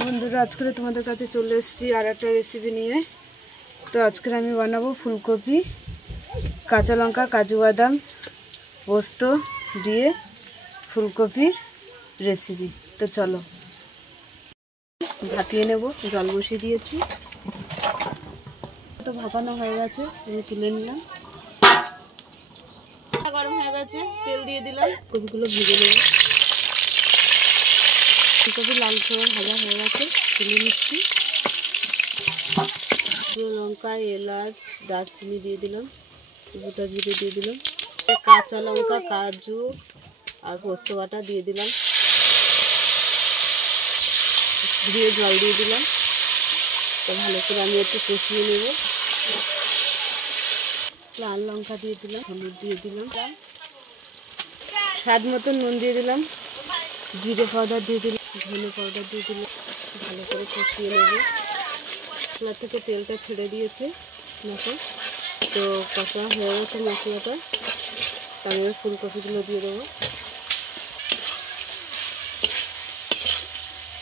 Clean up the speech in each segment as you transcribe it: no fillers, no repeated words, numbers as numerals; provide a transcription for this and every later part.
বন্ধুরা আজকে তোমাদের কাছে চলে এসেছি আর একটা রেসিপি নিয়ে। তো আজকে আমি বানাবো ফুলকপি, কাঁচা লঙ্কা, কাজু বাদাম, পোস্ত দিয়ে ফুলকপির রেসিপি। তো চলো ভাপিয়ে নেব। জল বসিয়ে দিয়েছি, তো ভাপানো হয়ে গেছে, আমি তুলে নিলাম। গরম হয়ে গেছে, তেল দিয়ে দিলাম, কপিগুলো ভেজে নেব। ফুলকপি লাল করে ভাজা হয়ে গেছে, তুলে নিচ্ছি। লঙ্কা, এলাচ, দারচিনি দিয়ে দিলাম, গোটা জিরে দিয়ে দিলাম, কাঁচা লঙ্কা, কাজু আর পোস্ত বাটা দিয়ে দিলাম, দিয়ে জল দিয়ে দিলাম। তো ভালো করে আমি একটু কষিয়ে নেব। লাল লঙ্কা দিয়ে দিলাম, হলুদ দিয়ে দিলাম, স্বাদ মতো নুন দিয়ে দিলাম, জিরে পাউডার দিয়ে দিলাম, ধনে পাউডার দিয়ে দিলাম। ভালো করে কষিয়ে নেব। মশলা থেকে তেলটা ছেড়ে দিয়েছে মশলা, তো কষা হয়ে গেছে মশলাটা। তারপরে ফুলকপিগুলো দিয়ে দেবো।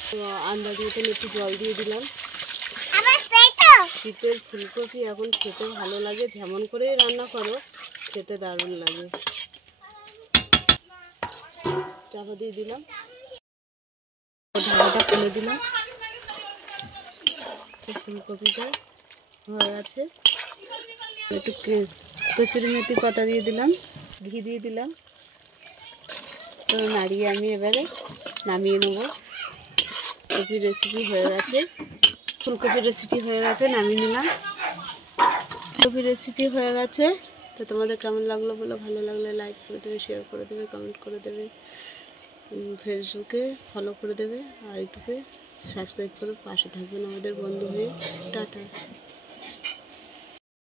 তো আন্দাজ মতন একটু জল দিয়ে দিলাম। শীতের ফুলকপি এখন খেতে ভালো লাগে, যেমন করেই রান্না করো খেতে দারুণ লাগে। চাপা দিয়ে দিলাম, ঢাকাটা খুলে দিলাম। ফুলকপিটা হয়ে গেছে। একটু কসুরি মেথি পাতা দিয়ে দিলাম, ঘি দিয়ে দিলাম। তো নাড়িয়ে আমি এবারে নামিয়ে নেব। কপির রেসিপি হয়ে গেছে, ফুলকপির রেসিপি হয়ে গেছে, নামিয়ে নিলাম। কপির রেসিপি হয়ে গেছে। তো তোমাদের কেমন লাগলো বলো, ভালো লাগলে লাইক করে দেবে, শেয়ার করে দেবে, কমেন্ট করে দেবে, ফেসবুকে ফলো করে দেবে, আর ইউটিউবে সাবস্ক্রাইব করে পাশে থাকবেন আমাদের বন্ধু হয়ে। টাটা।